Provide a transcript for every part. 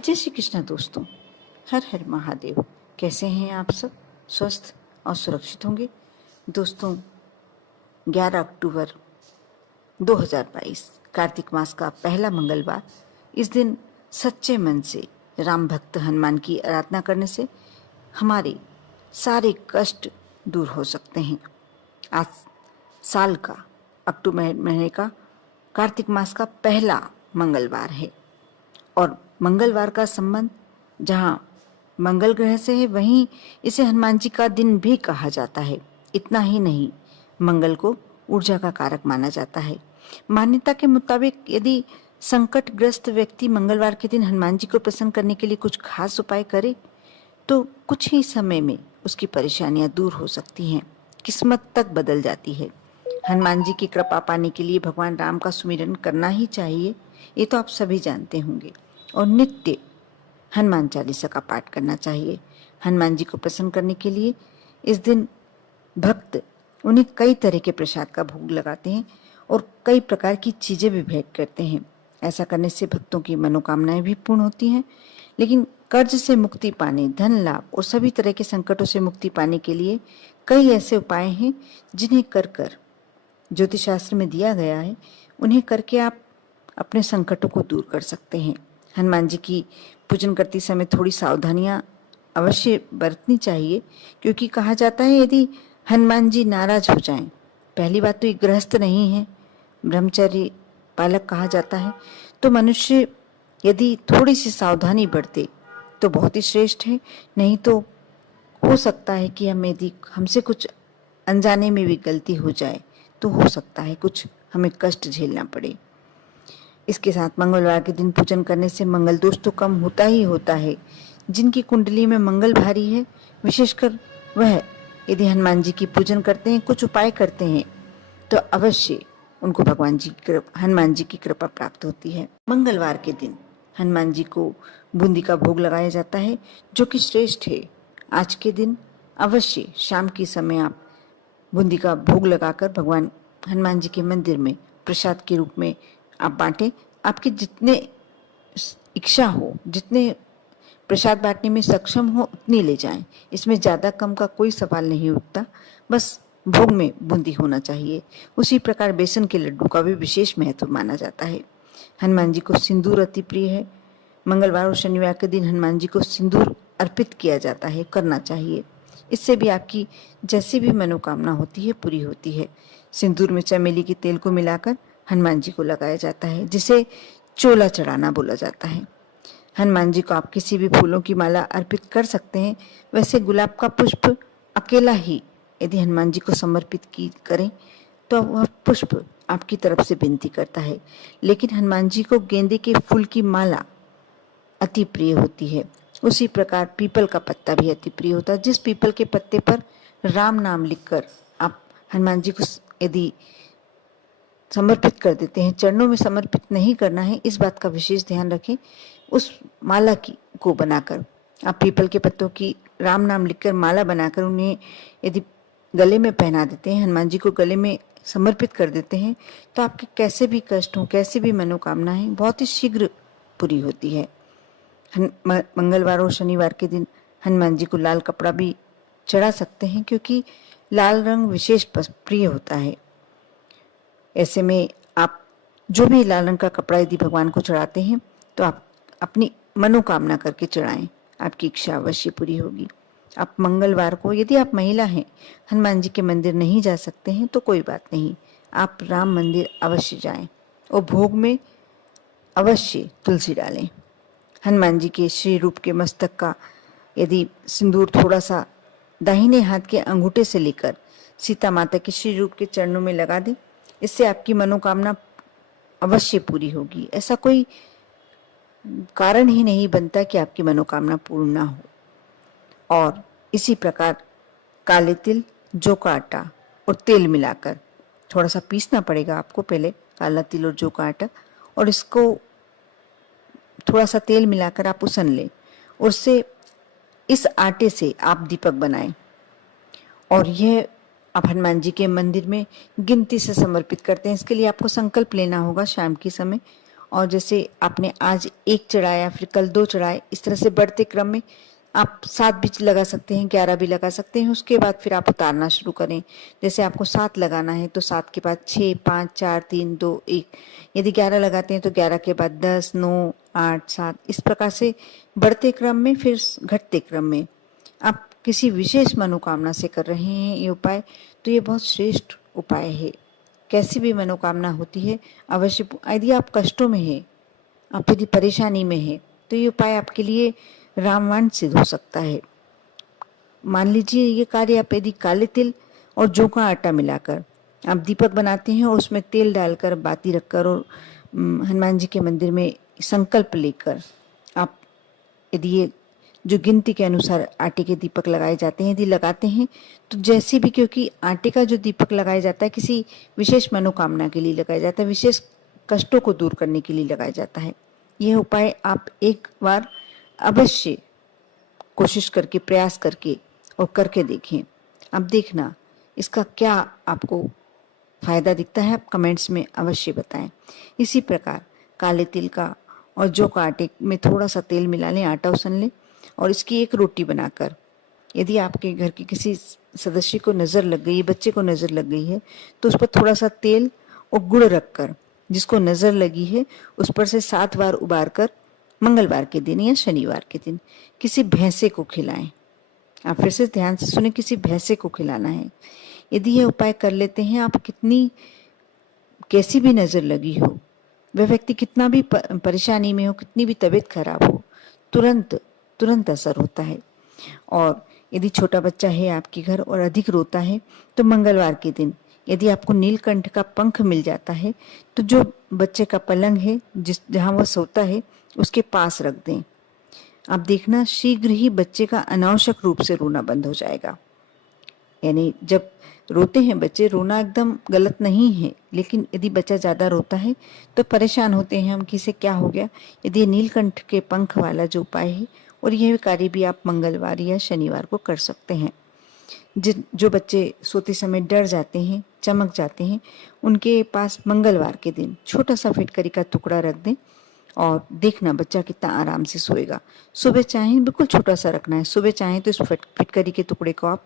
जय श्री कृष्ण दोस्तों। हर हर महादेव। कैसे हैं आप सब? स्वस्थ और सुरक्षित होंगे। दोस्तों, 11 अक्टूबर 2022 कार्तिक मास का पहला मंगलवार। इस दिन सच्चे मन से राम भक्त हनुमान की आराधना करने से हमारे सारे कष्ट दूर हो सकते हैं। आज साल का अक्टूबर महीने का कार्तिक मास का पहला मंगलवार है और मंगलवार का संबंध जहाँ मंगल ग्रह से है, वहीं इसे हनुमान जी का दिन भी कहा जाता है। इतना ही नहीं, मंगल को ऊर्जा का कारक माना जाता है। मान्यता के मुताबिक यदि संकटग्रस्त व्यक्ति मंगलवार के दिन हनुमान जी को प्रसन्न करने के लिए कुछ खास उपाय करे तो कुछ ही समय में उसकी परेशानियां दूर हो सकती हैं, किस्मत तक बदल जाती है। हनुमान जी की कृपा पाने के लिए भगवान राम का सुमिरन करना ही चाहिए, ये तो आप सभी जानते होंगे। और नित्य हनुमान चालीसा का पाठ करना चाहिए। हनुमान जी को प्रसन्न करने के लिए इस दिन भक्त उन्हें कई तरह के प्रसाद का भोग लगाते हैं और कई प्रकार की चीजें भी भेंट करते हैं। ऐसा करने से भक्तों की मनोकामनाएं भी पूर्ण होती हैं। लेकिन कर्ज से मुक्ति पाने, धन लाभ और सभी तरह के संकटों से मुक्ति पाने के लिए कई ऐसे उपाय हैं जिन्हें कर ज्योतिष शास्त्र में दिया गया है। उन्हें करके आप अपने संकटों को दूर कर सकते हैं। हनुमान जी की पूजन करते समय थोड़ी सावधानियां अवश्य बरतनी चाहिए, क्योंकि कहा जाता है यदि हनुमान जी नाराज हो जाएं, पहली बात तो ये गृहस्थ नहीं है, ब्रह्मचर्य पालक कहा जाता है, तो मनुष्य यदि थोड़ी सी सावधानी बरते तो बहुत ही श्रेष्ठ है। नहीं तो हो सकता है कि हमसे कुछ अनजाने में भी गलती हो जाए तो हो सकता है कुछ हमें कष्ट झेलना पड़े। इसके साथ मंगलवार के दिन पूजन करने से मंगल दोष तो कम होता ही होता है। जिनकी कुंडली में मंगल भारी है, विशेषकर वह यदि हनुमान जी की पूजन करते हैं, कुछ उपाय करते हैं, तो अवश्य उनको हनुमान जी की कृपा प्राप्त होती है। मंगलवार के दिन हनुमान जी को बूंदी का भोग लगाया जाता है, जो कि श्रेष्ठ है। आज के दिन अवश्य शाम के समय आप बूंदी का भोग लगाकर भगवान हनुमान जी के मंदिर में प्रसाद के रूप में आप बांटें। आपकी जितने इच्छा हो, जितने प्रसाद बांटने में सक्षम हो, उतनी ले जाएं। इसमें ज़्यादा कम का कोई सवाल नहीं उठता, बस भोग में बूंदी होना चाहिए। उसी प्रकार बेसन के लड्डू का भी विशेष महत्व माना जाता है। हनुमान जी को सिंदूर अति प्रिय है। मंगलवार और शनिवार के दिन हनुमान जी को सिंदूर अर्पित किया जाता है, करना चाहिए। इससे भी आपकी जैसी भी मनोकामना होती है पूरी होती है। सिंदूर में चमेली के तेल को मिलाकर हनुमान जी को लगाया जाता है, जिसे चोला चढ़ाना बोला जाता है। हनुमान जी को आप किसी भी फूलों की माला अर्पित कर सकते हैं। वैसे गुलाब का पुष्प अकेला ही यदि हनुमान जी को समर्पित करें तो वह पुष्प आपकी तरफ से विनती करता है। लेकिन हनुमान जी को गेंदे के फूल की माला अति प्रिय होती है। उसी प्रकार पीपल का पत्ता भी अति प्रिय होता है। जिस पीपल के पत्ते पर राम नाम लिखकर आप हनुमान जी को यदि समर्पित कर देते हैं, चरणों में समर्पित नहीं करना है, इस बात का विशेष ध्यान रखें। उस माला को बनाकर आप पीपल के पत्तों की राम नाम लिखकर माला बनाकर उन्हें यदि गले में पहना देते हैं, हनुमान जी को गले में समर्पित कर देते हैं, तो आपके कैसे भी कष्ट हो, कैसे भी मनोकामनाएं बहुत ही शीघ्र पूरी होती है। मंगलवार और शनिवार के दिन हनुमान जी को लाल कपड़ा भी चढ़ा सकते हैं, क्योंकि लाल रंग विशेष प्रिय होता है। ऐसे में आप जो भी लाल रंग का कपड़ा यदि भगवान को चढ़ाते हैं तो आप अपनी मनोकामना करके चढ़ाएं, आपकी इच्छा अवश्य पूरी होगी। आप मंगलवार को यदि आप महिला हैं, हनुमान जी के मंदिर नहीं जा सकते हैं तो कोई बात नहीं, आप राम मंदिर अवश्य जाएं और भोग में अवश्य तुलसी डालें। हनुमान जी के श्री रूप के मस्तक का यदि सिंदूर थोड़ा सा दाहिने हाथ के अंगूठे से लेकर सीता माता के श्री रूप के चरणों में लगा दें, इससे आपकी मनोकामना अवश्य पूरी होगी। ऐसा कोई कारण ही नहीं बनता कि आपकी मनोकामना पूर्ण ना हो। और इसी प्रकार काले तिल, जौ का आटा और तेल मिलाकर थोड़ा सा पीसना पड़ेगा आपको पहले, काला तिल और जौ का आटा, और इसको थोड़ा सा तेल मिलाकर आप उसन लें। उससे इस आटे से आप दीपक बनाएं और यह आप हनुमान जी के मंदिर में गिनती से समर्पित करते हैं। इसके लिए आपको संकल्प लेना होगा शाम के समय, और जैसे आपने आज 1 चढ़ाया, फिर कल 2 चढ़ाए, इस तरह से बढ़ते क्रम में आप 7 भी लगा सकते हैं, 11 भी लगा सकते हैं। उसके बाद फिर आप उतारना शुरू करें। जैसे आपको 7 लगाना है तो 7 के बाद 6, 5, 4, 3, 2, 1। यदि 11 लगाते हैं तो 11 के बाद 10, 9, 8, 7, इस प्रकार से बढ़ते क्रम में, फिर घटते क्रम में। आप किसी विशेष मनोकामना से कर रहे हैं ये उपाय, तो ये बहुत श्रेष्ठ उपाय है। कैसी भी मनोकामना होती है, अवश्य यदि आप कष्टों में हैं, आप यदि परेशानी में हैं, तो ये उपाय आपके लिए रामबाण सिद्ध हो सकता है। मान लीजिए ये कार्य आप यदि काले तिल और जौ का आटा मिलाकर आप दीपक बनाते हैं और उसमें तेल डालकर, बाती रखकर और हनुमान जी के मंदिर में संकल्प लेकर आप यदि ये जो गिनती के अनुसार आटे के दीपक लगाए जाते हैं यदि लगाते हैं, तो जैसे भी, क्योंकि आटे का जो दीपक लगाया जाता है किसी विशेष मनोकामना के लिए लगाया जाता है, विशेष कष्टों को दूर करने के लिए लगाया जाता है। यह उपाय आप एक बार अवश्य कोशिश करके, प्रयास करके और करके देखें। अब देखना इसका क्या आपको फायदा दिखता है, आप कमेंट्स में अवश्य बताएं। इसी प्रकार काले तिल का और जौ का आटे में थोड़ा सा तेल मिला लें, आटा उसन लें और इसकी एक रोटी बनाकर, यदि आपके घर के किसी सदस्य को नज़र लग गई, बच्चे को नज़र लग गई है, तो उस पर थोड़ा सा तेल और गुड़ रखकर, जिसको नज़र लगी है उस पर से 7 बार उबार कर मंगलवार के दिन या शनिवार के दिन किसी भैंसे को खिलाएं। आप फिर से ध्यान से सुने, किसी भैंसे को खिलाना है। यदि यह उपाय कर लेते हैं, आप कितनी कैसी भी नज़र लगी हो, वह व्यक्ति कितना भी परेशानी में हो, कितनी भी तबीयत खराब हो, तुरंत तुरंत असर होता है। और यदि छोटा बच्चा है आपके घर और अधिक रोता है, तो मंगलवार के दिन यदि आपको नीलकंठ का पंख मिल जाता है, तो जो बच्चे का पलंग है, जहाँ वह सोता है, उसके पास रख दें। आप देखना शीघ्र ही बच्चे का अनावश्यक रूप से रोना बंद हो जाएगा। यानी जब रोते हैं बच्चे, रोना एकदम गलत नहीं है, लेकिन यदि बच्चा ज़्यादा रोता है तो परेशान होते हैं हम कि इसे क्या हो गया। यदि नीलकंठ के पंख वाला जो उपाय है, और यह कार्य भी आप मंगलवार या शनिवार को कर सकते हैं। जो बच्चे सोते समय डर जाते हैं, चमक जाते हैं, उनके पास मंगलवार के दिन छोटा सा फिटकरी का टुकड़ा रख दें और देखना बच्चा कितना आराम से सोएगा। सुबह चाहें, बिल्कुल छोटा सा रखना है, सुबह चाहें तो इस फिटकरी के टुकड़े को आप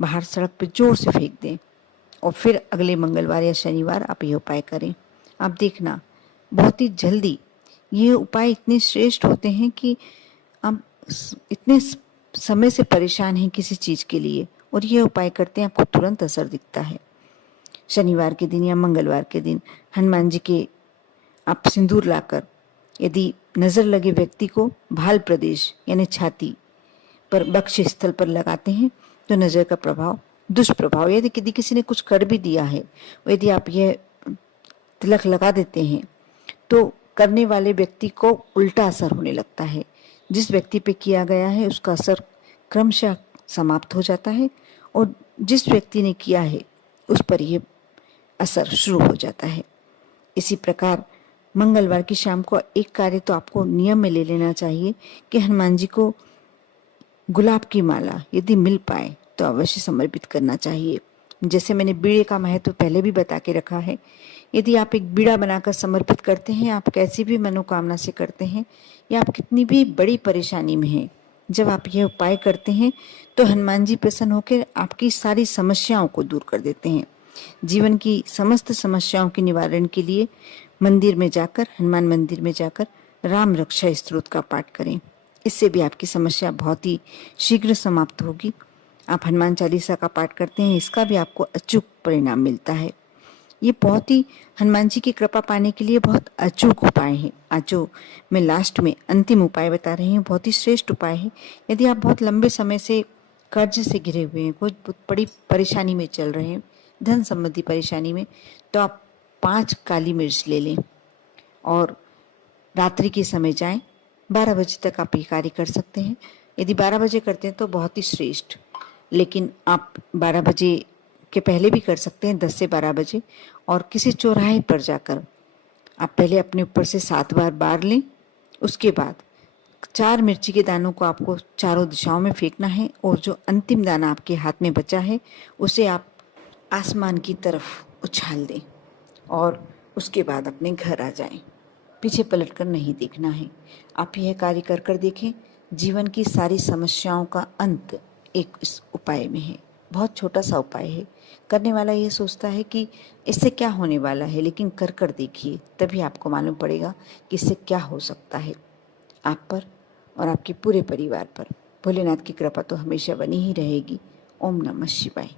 बाहर सड़क पर जोर से फेंक दें और फिर अगले मंगलवार या शनिवार आप ये उपाय करें। आप देखना बहुत ही जल्दी ये उपाय इतने श्रेष्ठ होते हैं कि आप इतने समय से परेशान हैं किसी चीज़ के लिए और ये उपाय करते हैं, आपको तुरंत असर दिखता है। शनिवार के दिन या मंगलवार के दिन हनुमान जी के आप सिंदूर लाकर यदि नज़र लगे व्यक्ति को भाल प्रदेश यानी छाती पर, बक्ष स्थल पर लगाते हैं, तो नज़र का प्रभाव, दुष्प्रभाव, यदि किसी ने कुछ कर भी दिया है, यदि आप यह तिलक लगा देते हैं, तो करने वाले व्यक्ति को उल्टा असर होने लगता है। जिस व्यक्ति पे किया गया है उसका असर क्रमशः समाप्त हो जाता है और जिस व्यक्ति ने किया है उस पर यह असर शुरू हो जाता है। इसी प्रकार मंगलवार की शाम को एक कार्य तो आपको नियम में ले लेना चाहिए कि हनुमान जी को गुलाब की माला यदि मिल पाए तो अवश्य समर्पित करना चाहिए। जैसे मैंने बीड़े का महत्व पहले भी बता के रखा है, यदि आप एक बीड़ा बनाकर समर्पित करते हैं, आप कैसी भी मनोकामना से करते हैं या आप कितनी भी बड़ी परेशानी में हैं, जब आप यह उपाय करते हैं तो हनुमान जी प्रसन्न होकर आपकी सारी समस्याओं को दूर कर देते हैं। जीवन की समस्त समस्याओं के निवारण के लिए मंदिर में जाकर, हनुमान मंदिर में जाकर राम रक्षा स्तोत्र का पाठ करें। इससे भी आपकी समस्या बहुत ही शीघ्र समाप्त होगी। आप हनुमान चालीसा का पाठ करते हैं, इसका भी आपको अचूक परिणाम मिलता है। ये बहुत ही हनुमान जी की कृपा पाने के लिए बहुत अचूक उपाय है। आज जो मैं लास्ट में अंतिम उपाय बता रही हूँ बहुत ही श्रेष्ठ उपाय है। यदि आप बहुत लंबे समय से कर्ज से घिरे हुए हैं, कोई बड़ी परेशानी में चल रहे हैं, धन संबंधी परेशानी में, तो आप 5 काली मिर्च ले लें और रात्रि के समय जाएं। 12 बजे तक आप ये कार्य कर सकते हैं। यदि 12 बजे करते हैं तो बहुत ही श्रेष्ठ, लेकिन आप 12 बजे के पहले भी कर सकते हैं, 10 से 12 बजे। और किसी चौराहे पर जाकर आप पहले अपने ऊपर से 7 बार बार लें। उसके बाद 4 मिर्ची के दानों को आपको चारों दिशाओं में फेंकना है और जो अंतिम दाना आपके हाथ में बचा है उसे आप आसमान की तरफ उछाल दें और उसके बाद अपने घर आ जाएं। पीछे पलटकर नहीं देखना है। आप यह कार्य कर कर देखें। जीवन की सारी समस्याओं का अंत एक इस उपाय में है। बहुत छोटा सा उपाय है। करने वाला ये सोचता है कि इससे क्या होने वाला है, लेकिन कर कर देखिए, तभी आपको मालूम पड़ेगा कि इससे क्या हो सकता है आप पर और आपके पूरे परिवार पर। भोलेनाथ की कृपा तो हमेशा बनी ही रहेगी। ओम नमः शिवाय।